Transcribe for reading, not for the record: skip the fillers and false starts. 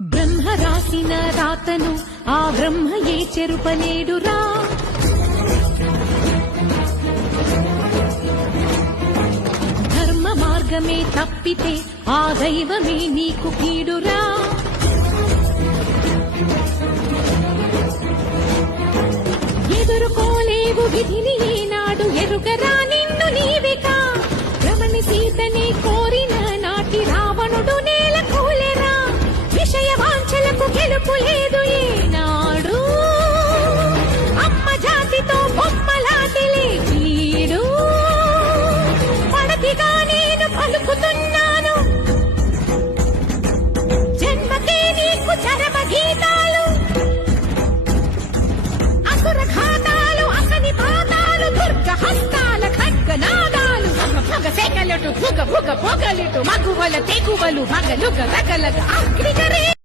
బ్రహ్మ రాసిన రాతను ఆ బ్రహ్మయే చెరుపలేడురా. ధర్మ మార్గమే తప్పితే ఆ దైవమే నీకు కీడురా. ఎదుర్కోలేవు విధిని ఈనాడు ఎరుగరా నిన్ను నీవికా. రమణి సీతని కోరిన నాటి రావణుడు నేల కూలెరా. విషయ వాంఛలకు గెలుపు లేదు ఏనాడు. అమ్మ జాతితో బొమ్మలాటిలే వీడు. పడతిగా నేను పలుకుతున్నాను జన్మకే నీకు చరమ గీతాలు. అసుర ఘాతాలు అసని పాతాలు దుర్గ హస్తాల ఖడ్గనాదాలు. భగ సెగలటు భుగ భుగ పొగలిటు మగువల తెగువలు భగలుగ రగలగ అగ్నిగర